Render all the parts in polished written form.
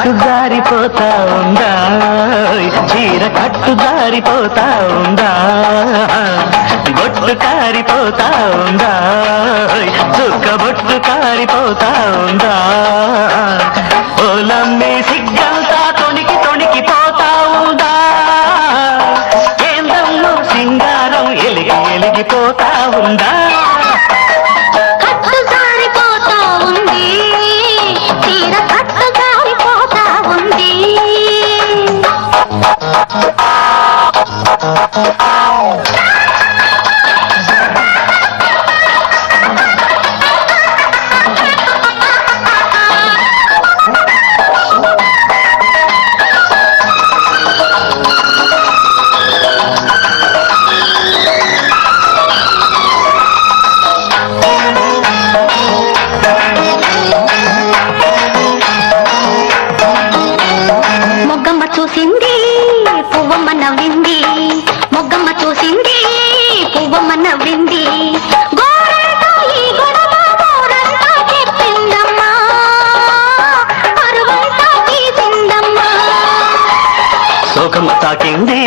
కట్టు జారిపోతా ఉందా, చీర కట్టు జారిపోతా ఉందా, బొట్టు కారిపోతా ఉందా, చుక్క బొట్టు కారిపోతా ఉందా, ఓలమ్మే సిగ్గంతా తొణికి తొణికి పోతా ఉందా, కేంద్రంలో సింగారం ఎలిగి ఎలిగిపోతా ఉందా. సోకమ్మ తాకింది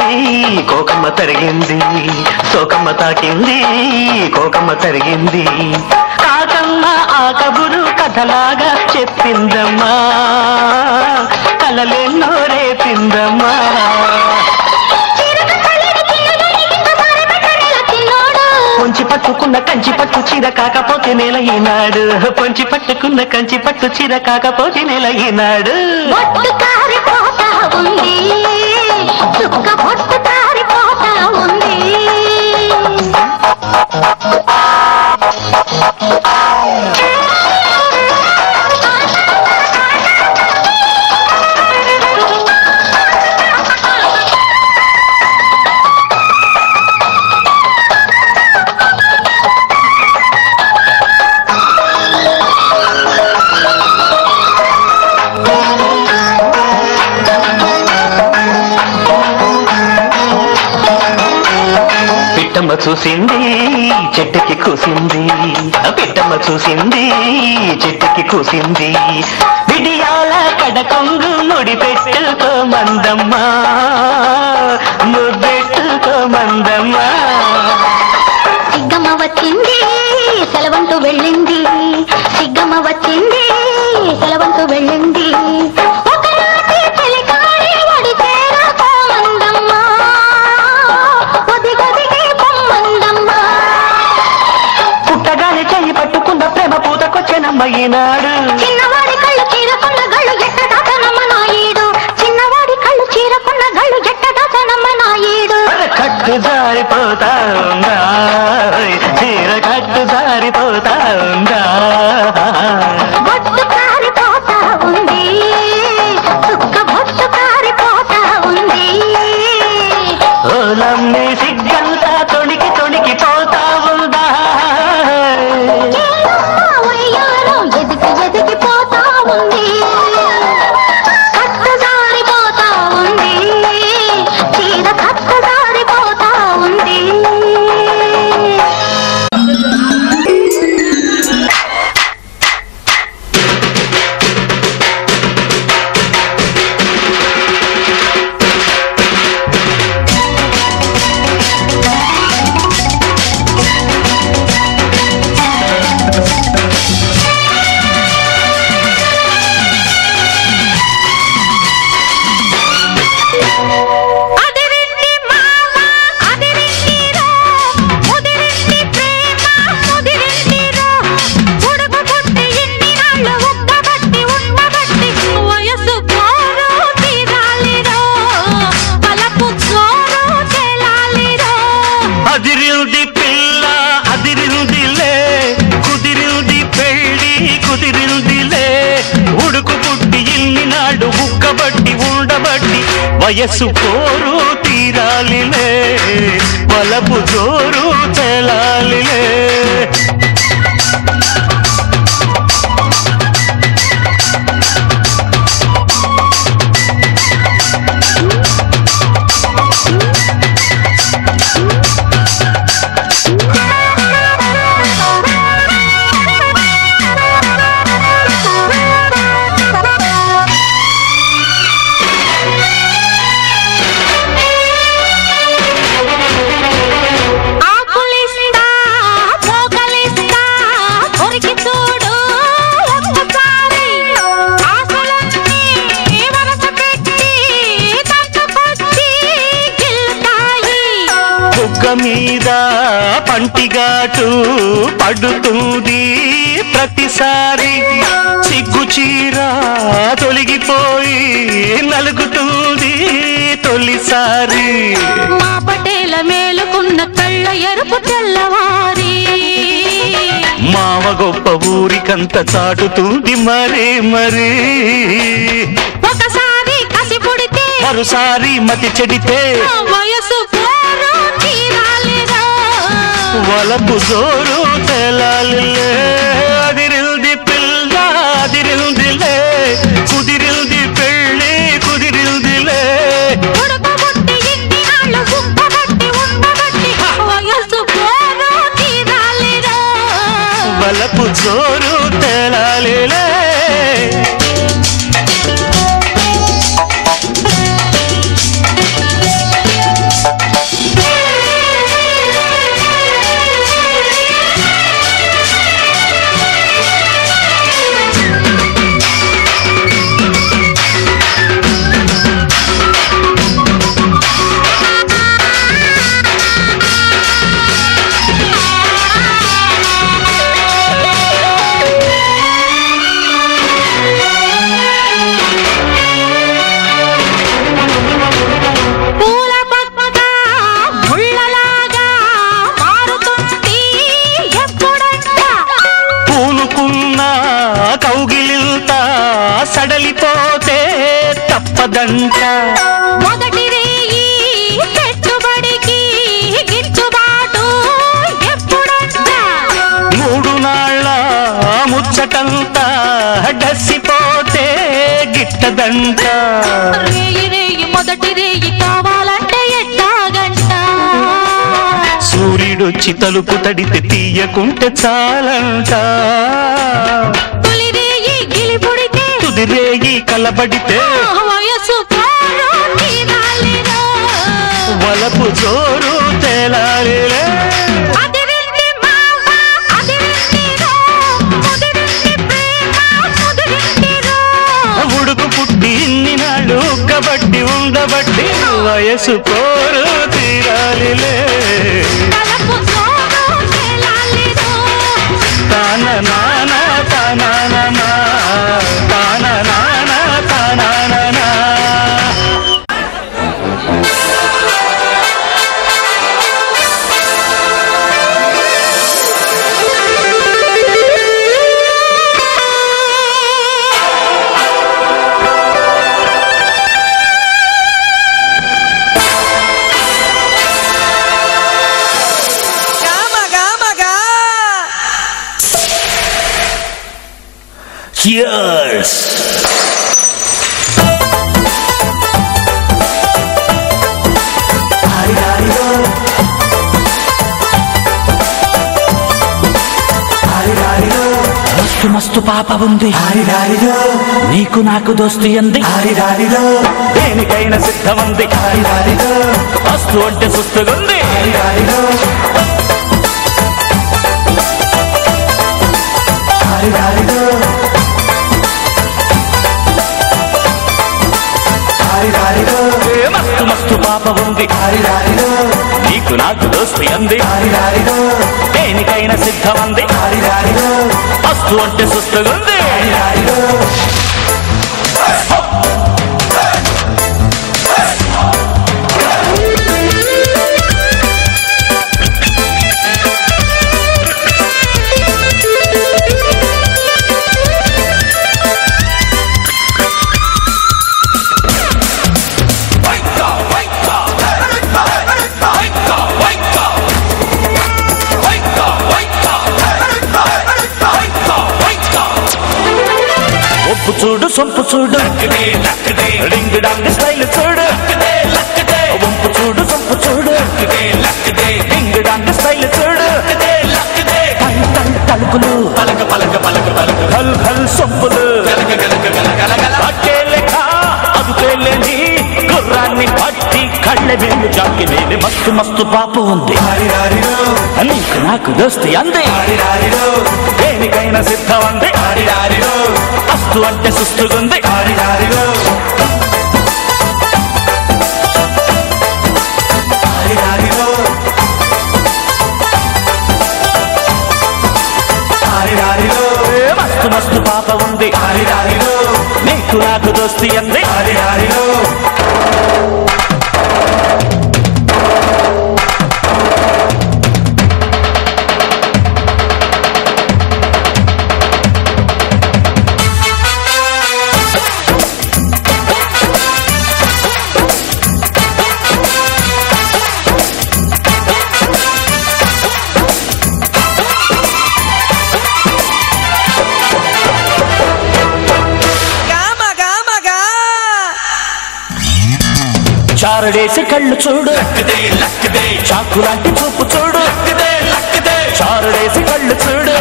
కోకమ్మ తరిగింది, సోకమ్మ తాకింది కోకమ్మ తరిగింది, కాకమ్మ ఆ కబురు కథలాగా చెప్పిందమ్మా, కలలెన్నో రేపిందమ్మా. పొంచి పట్టుకున్న కంచి పట్టు చీర కాకపోతే నెల ఈనాడు, పొంచి పట్టుకున్న కంచి పట్టు చీర కాకపోతే నెల ఈనాడు. చుక్క పొట్టు కారిపోతా ఉంది. పిట్టమ్మ చూసింది చెట్టుకి కూసింది, పిట్టమ్మ చూసింది చెట్టుకి కూసింది, విడియాల కడకొంగు ముడి పెట్టుకోమందమ్మా, ముద్దెట్టుకోమందమ్మా. సిగ్గమ్మ వచ్చింది సెలవంటూ వెళ్ళింది, సిగ్గమ్మ వచ్చింది సెలవంటూ వెళ్ళింది, ఈనాడు చిన్నవాడి కళ్ళు చీరకున్న గళ్ళు ఎట్టదాచనమ్మ నాయుడు, చిన్నవాడి కళ్ళు చీరకున్న గళ్ళు ఎట్టదాచనమ్మ నాయుడు. కట్టు జారిపోతా ఉందా, చీర కట్టు జారిపోతా ఉందా, బొట్టు కారిపోతా ఉంది, చుక్క బొట్టు కారిపోతా ఉంది, ఓలమ్మే సిగ్గంతా తొణికి తొణికి పోతా ఉందా, వయస్సు పోరు తీరాలిలే, వలపు జోరు తెలాలిలే. పంటిగాటు పడుతుంది ప్రతిసారి సిగ్గు చీర తొలగిపోయి నలుగుతుంది తొలిసారి మా పటేల మేలుకున్న కళ్ళ ఎరుపు తెల్లవారి మావ గొప్ప ఊరికంత చాటుతుంది మరే మరే ఒకసారి కసి పుడితే మరోసారి మతి చెడితే వయసు పోరు తీరాలిరా వలపు జోరు తెలాలిలే అదిరిల్ది పిల్ల అదిరిల్దిలే కుదిరిల్ది పెళ్ళి కుదిరిల్దిలే ఉడకబుట్టి ఇన్ని నాళ్ళు ఉప్పబట్టి ఉండబట్టి వయసు పోరు తీరాలిరా వలపు జోరు తెలాలిలే సడలిపోతే తప్పదంట మొదటి రేయి పెట్టుబడికి గిట్టుబాటు ఎప్పుడంట మూడు నాళ్ళ ముచ్చటంతా డసిపోతే గిట్టదంట రేయి రేయి మొదటి రేయి కావాలంటే ఎట్టాగంట సూర్యుడొచ్చి తలుపు తడితే తీయకుంటే చాలంట రేగి కలబడితే వయసు పోరు తీరాలిరా వలపు జోరు తేలాలిలే అదిరింది మావ అదిరిందిరో ముదిరింది ప్రేమ ముదిరిందిరో ఉడుకు పుట్టి ఇన్ని నాళ్ళు కబట్టి ఉండబట్టి వయసు పోరు తీరాలిలే వలపు జోరు తేలాలిరో తాన నానా తానా Cheers! మస్తు మస్తు పాప ఉంది నీకు నాకు దోస్తి అంది దేనికైనా సిద్ధమంది మస్తు అంటే సుస్తుగుంది మస్తు మస్తు పాప ఉంది నీకు నాకు దోస్తి అంది దేనికైనా సిద్ధమంది మస్తు అంటే సుస్తుగుంది చూడు సొంపు చూడు రింగ్ డాంగ్ స్టైల్ చూడు వంపు చూడు సొంపు చూడు రింగ్ డాంగ్ స్టైల్ చూడు తలుపులు హల్ హల్ సొంపులు అట్టే లెక్క అదుపేలేని గుర్రాన్ని పట్టి కళ్ళ వేలు జాకి లేని మస్తు మస్తు పాప ఉంది నీకు నాకు దోస్తి అంది దేనికైనా సిద్ధం అంది అస్తు అంటే సుస్తుగుంది దోస్తి అంది చారడేసి కళ్ళు చూడు చాకులాంటి చూపు చూడు చారడేసి కళ్ళు చూడు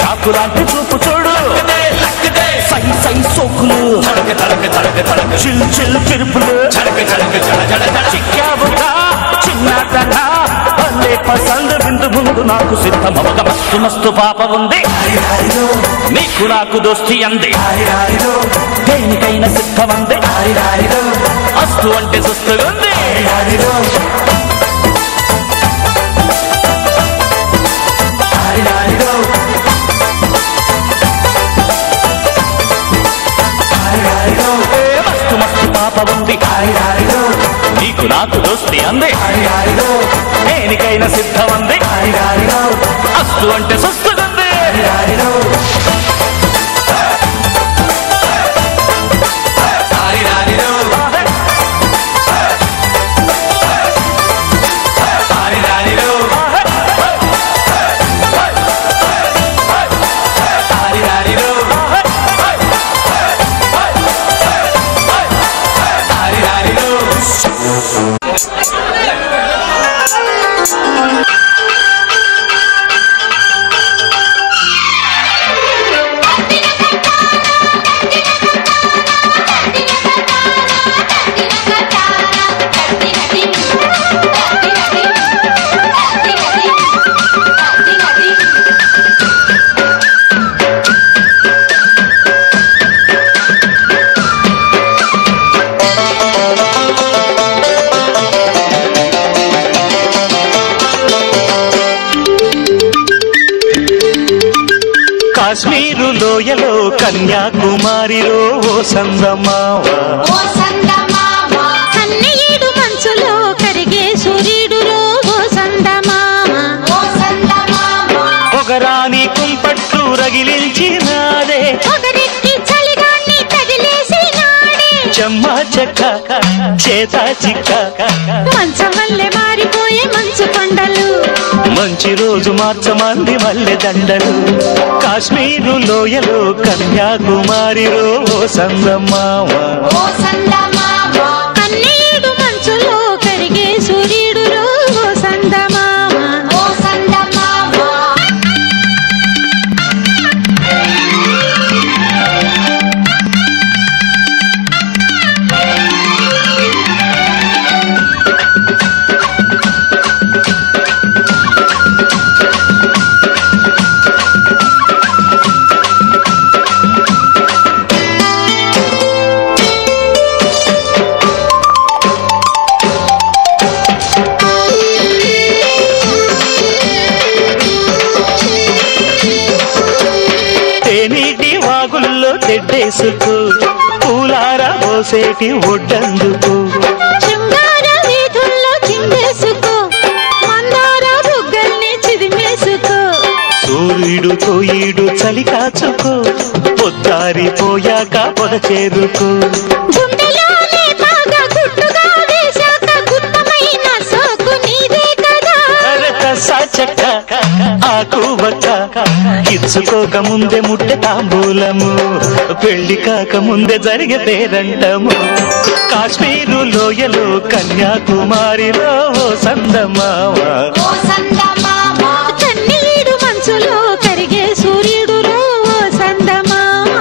చాకులాంటి చూపు చూడు సై సై సోకులు చిల్ చిల్ పిరుపులు చిక్కావుగా చిన్నటనా భలే పసందు విందు ముందు నాకు సిద్ధమవగ మస్తు మస్తు పాప ఉంది నీకు నాకు దోస్తి అంది దేనికైనా సిద్ధమంది అస్తు అంటే సుస్తులుంది మస్తు మస్తు పాప ఉంది నీకు నాకు దోస్తి అంది దేనికైనా సిద్ధమంది అస్తు అంటే సుస్తులుంది కాశ్మీరు లోయలో కన్యాకుమారిలో ఓ సందమావా కన్నీడు మంచులో కరిగే సూర్యుడులో ఓ సందమామ పొగరాని కుంపట్టు రగిలించినాడే పొగరెక్కి చలిగాన్ని తగిలేసినాడే చెమ్మా చెక్క చేత చిక్క మంచం వల్లే మారిపోయే మంచు కొండలు మంచి రోజు మార్చమంది మల్లె దండలు కాశ్మీరు లోయలో కన్యాకుమారిలో ఓ సందమావా కన్నీడు మంచులో కరిగే సూర్యుడులో ఓ సందమామ తెడ్డేసుకు పూలార పోసేటి ఒడ్డందుకు శృంగార వీధుల్లో చిందేసుకో మందార బుగ్గల్ని చిదిమేసుకో సూర్యుడు కోయిడు చలి కాచుకో పొద్దారిపోయాక పొద చేరుకో గుండెలోనే బాగా గుట్టుగా వేశాక గుత్తమైన సోకు నీదే కదా చెక్క ఆకు బక్క ఇచ్చుకోక ముందే ముట్టె తాంబూలము పెళ్లి కాక ముందే జరిగే పేరంటము కాశ్మీరు లోయలో కన్యాకుమారిలో ఓ సందమావా కన్నీడు మంచులో కరిగే సూర్యుడులో ఓ సందమామ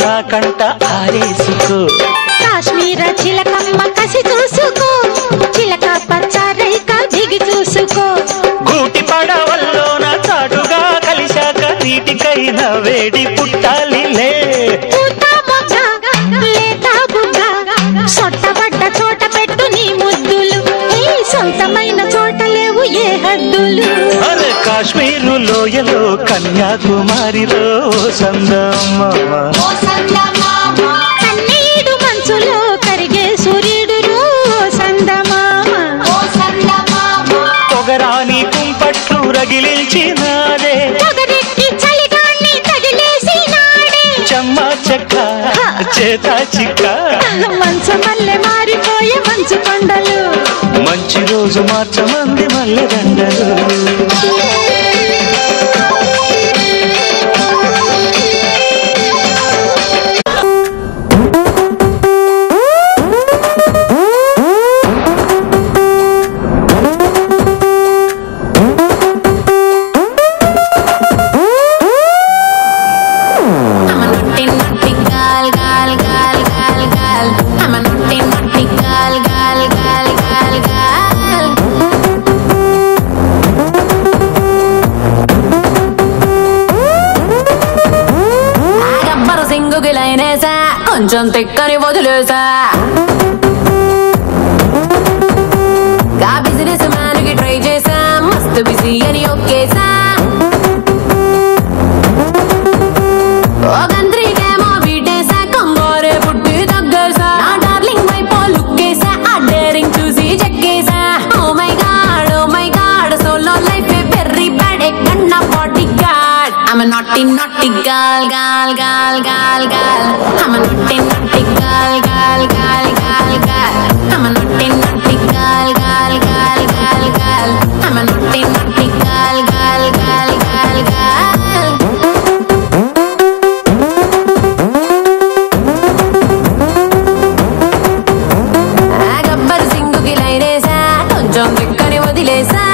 నా కంట ఆరేసుకో. కాశ్మీర చిలకమ్మ కసి చూసుకో, చిలక పచ్చరైక దిగి చూసుకో. గూటి పడవల్లోన చాటుగా కలిశాక నీటికైనా వేడి పుట్టాలిలే. సొట్టబడ్డ చోట పెట్టు నీ ముద్దులు, సొంతమైన చోట లేవు ఏ హద్దులు. అరే కాశ్మీరు లోయలో కన్యాకుమారిలో సందమ్మ, కన్నీడు మంచులో కరిగే సూర్యుడు సందమామ. పొగరాని కుంపట్లు రగిలించినాడే, పొగరెక్కి చలిగాన్ని తగిలేసినాడే. చెమ్మ చెక్క చేత చిక్క, మంచు మల్లె మారిపోయే మంచు కొండలు. మంచి రోజు మార్చమంది మల్లె దండలు. కొంచెం తిక్కని వదిలేసా, గా బిజినెస్ మ్యాన్ కి ట్రై చేసా, మస్తు బిజీ అని ఒక్కేసా. ఓ గంత్రికేమో బీటేసా, కంగోరే పుట్టి తగ్గేసా. నా డార్లింగ్ వైపో లుక్కేసా, ఆ డేరింగ్ చూసి చెక్కేసా. Oh my god solo life very bad, ఎక్కన్నా body guard. I'm a naughty girl, girl, girl, girl, girl. I'm a naughty girl, girl, girl, girl, girl. I'm a naughty girl, girl, girl, girl, girl. I'm a naughty girl, girl, girl, girl, girl. Gabbar సింగుకి లైనేసా, కొంచెం దిక్కని వదిలేసా.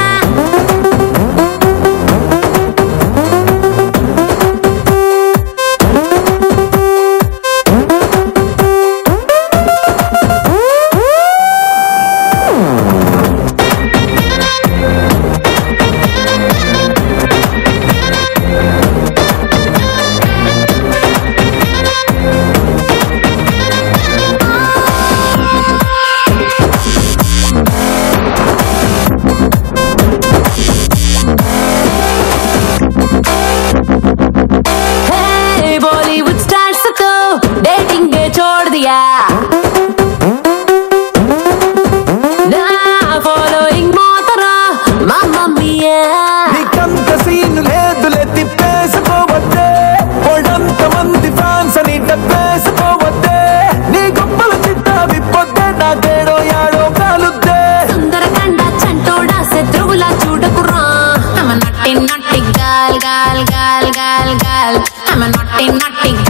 Bollywood stars को dating के छोड़ दिया, ना फॉलोइंग मोतरा मामा मिया. నీకంత సీను లేదులే తిప్పేసుకోవద్దే, ఒడంత మంది ఫ్యాన్స్ అని డబ్బేసుకోవద్దే. నీ గొప్పలు తిట్టా విప్పొద్దే, నాకేడో యాడో కాలుద్దే. Sundarakanda చంటోడా శత్రువులా చూడకురా. I'm a naughty girl, girl, girl, girl, girl. I'm a naughty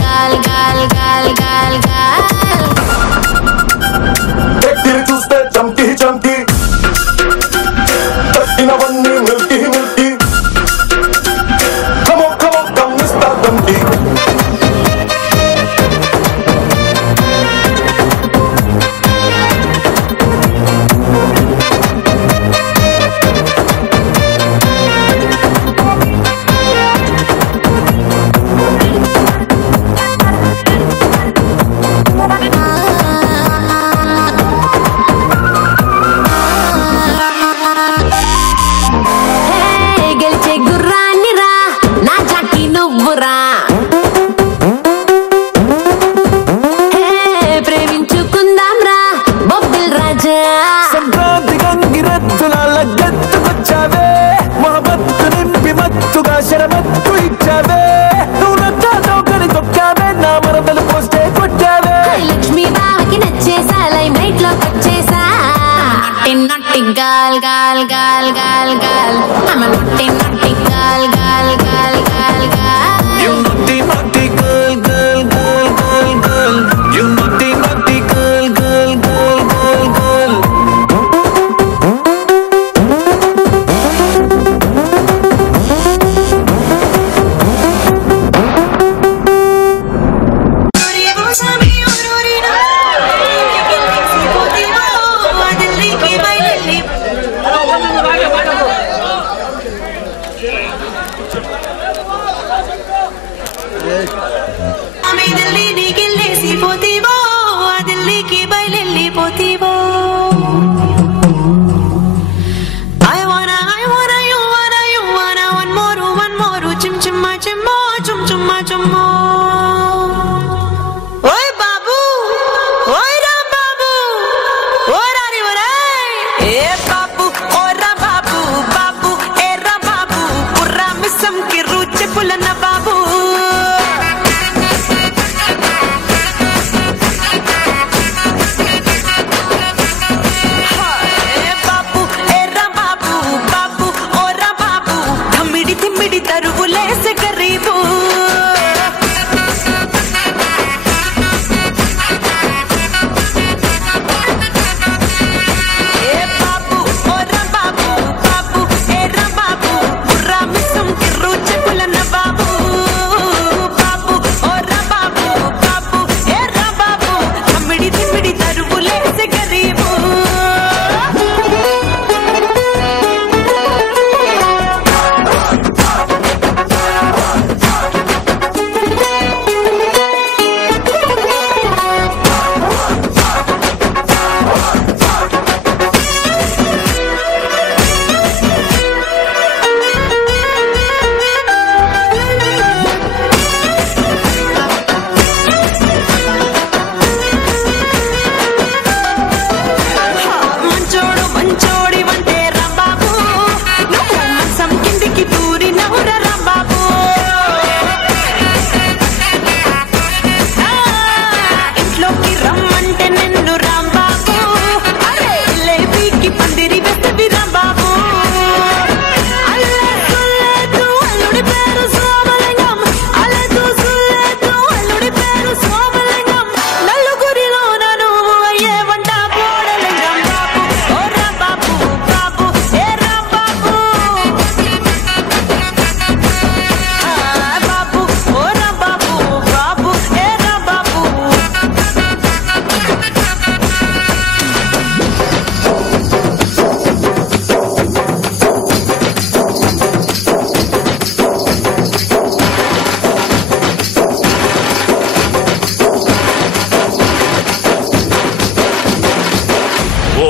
girl, girl, girl, girl, girl. ఎత్తిరి చూస్తే చంకి చంకి, తట్టినవన్నీ మిల్కి మిల్కి. కమో కమో కమ్మిస్తా దంకి. గెలిచే గుర్రాన్ని రా, నా జాకి నువ్వురా. ప్రేమించుకుందాం రా బొబ్బిల్ రాజా. సంక్రాంతి గంగిరెద్దులా లగ్గెత్తుకొచ్చావే, మహబత్తు నింపి మత్తుగా శరమత్తు ఇచ్చావే. నువ్వు నచ్చాతో కని తొక్కావే, నా మరదలు పోస్తే కొట్టావే. లక్ష్మీ బావకి నచ్చేసా, లైమ్ లైట్ లో వచ్చేసా. naughty girl, girl, girl, girl, girl. I'm a naughty girl, girl, girl, girl, girl. You naughty naughty girl, girl, girl, girl, girl. You naughty naughty girl, girl, girl, girl, girl.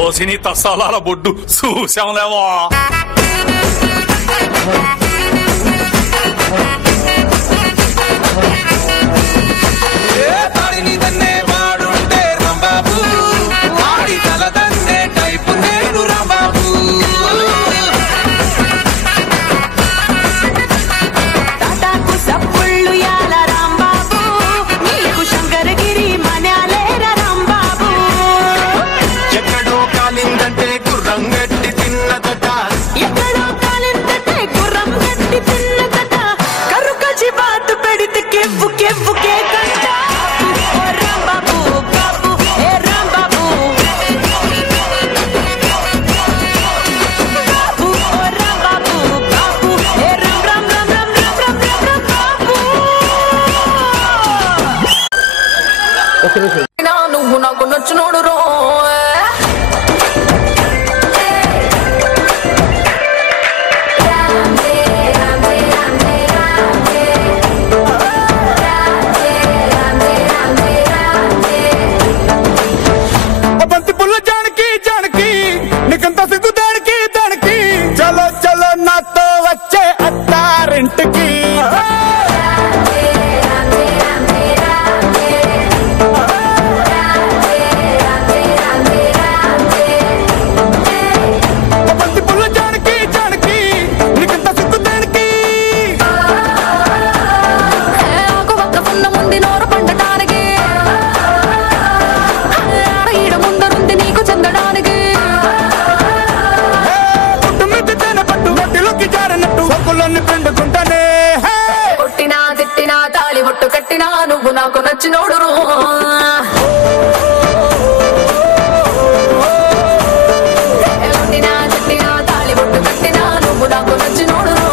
ఓసిని తస్సాల బొడ్డు చూసాంలేవా. నువ్వు నాకు నచ్చినోడు రో. బంతి పుల్ల జానకి జానకి నీకంత సిగ్గు దానికి దానికి చలో చలో నాతో వచ్చే అత్తారింటికి. కొట్టినా తిట్టినా తాళి బొట్టు కట్టినా నువ్వు నాకు నచ్చినోడు రో. కొట్టినా తిట్టినా తాళి బొట్టు కట్టినా నువ్వు నాకు నచ్చినోడు రో.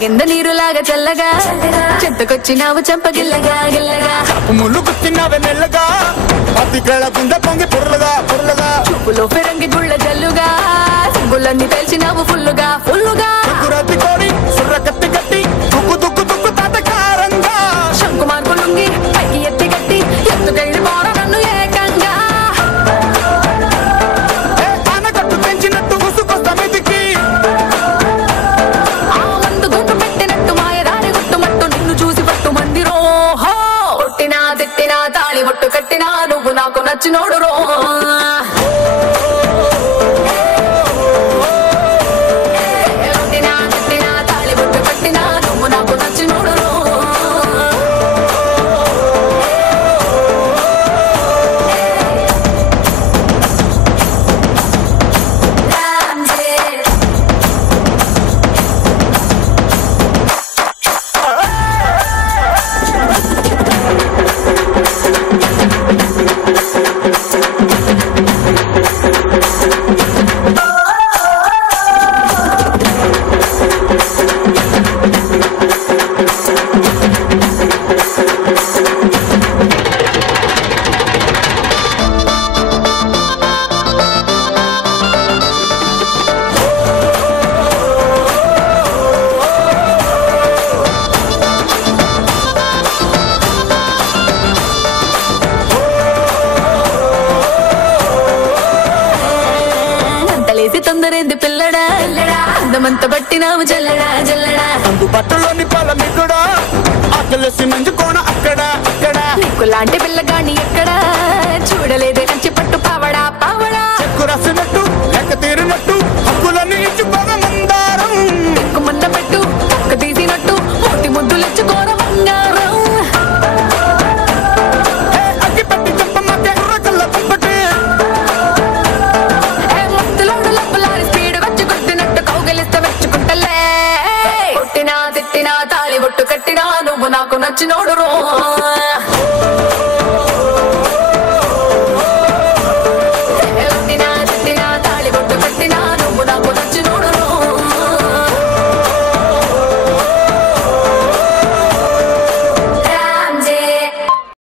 కింద నీరులాగా చల్లగా చెత్తకొచ్చినావు చంపగిల్లగా గిల్లగా ముళ్ళు కుచ్చినావే మెల్లగా అతికళ గుండె పొంగి పొరలుగా పొరలుగా చూపులో ఫిరంగి గుళ్ళ జల్లుగా సిగ్గులన్నీ తెలిసినావు ఫుల్లుగా ఫుల్లుగా గురతి కోడి సుర్ర కత్తి కట్టి దుక్కు దుక్కు దుక్కు తాతకారంగా శంకు మార్పు లుంగి పైకి ఎత్తి కట్టి ఎత్తుకెళ్ళి పోర నన్ను ఏకంగా ఆనకట్టు పెంచినట్టు ఉసుకొస్తమిదికి కొట్టినా తిట్టినా తాళి బొట్టు కట్టినా నువ్వు నాకు నచ్చినోడు రో. కొట్టినా తిట్టినా తాళి బొట్టు కట్టినా నువ్వు నాకు నచ్చినోడు రో. తొందరేంది పిల్లడా అందమంత పట్టినావు జల్లడా జల్లడా అందు బట్టలోని పాల మిగుడా ఆకలేసి నంజుకోన అక్కడ అక్కడ నీకు లాంటి పిల్లగాని ఎక్కడ చూడలేదే కంచి పట్టు పావడా పావడా చెక్కు రాసినట్టు లెక్క తీరినట్టు హక్కులన్నీ ఇచ్చుకోన మందారం ఎక్కుమన్న పెట్టు ఒక్క తీసినట్టు మోటి ముద్దులిచ్చుకోర బంగారం అగ్గి పట్టి చెప్పమ్మకే ఉర్రకల్ల కుంపటి ముద్దులోడు లప్పులారి స్పీడ్ వచ్చి కొట్టినట్టు కౌగలిస్తే నువ్వు నాకు నచ్చినోడు రో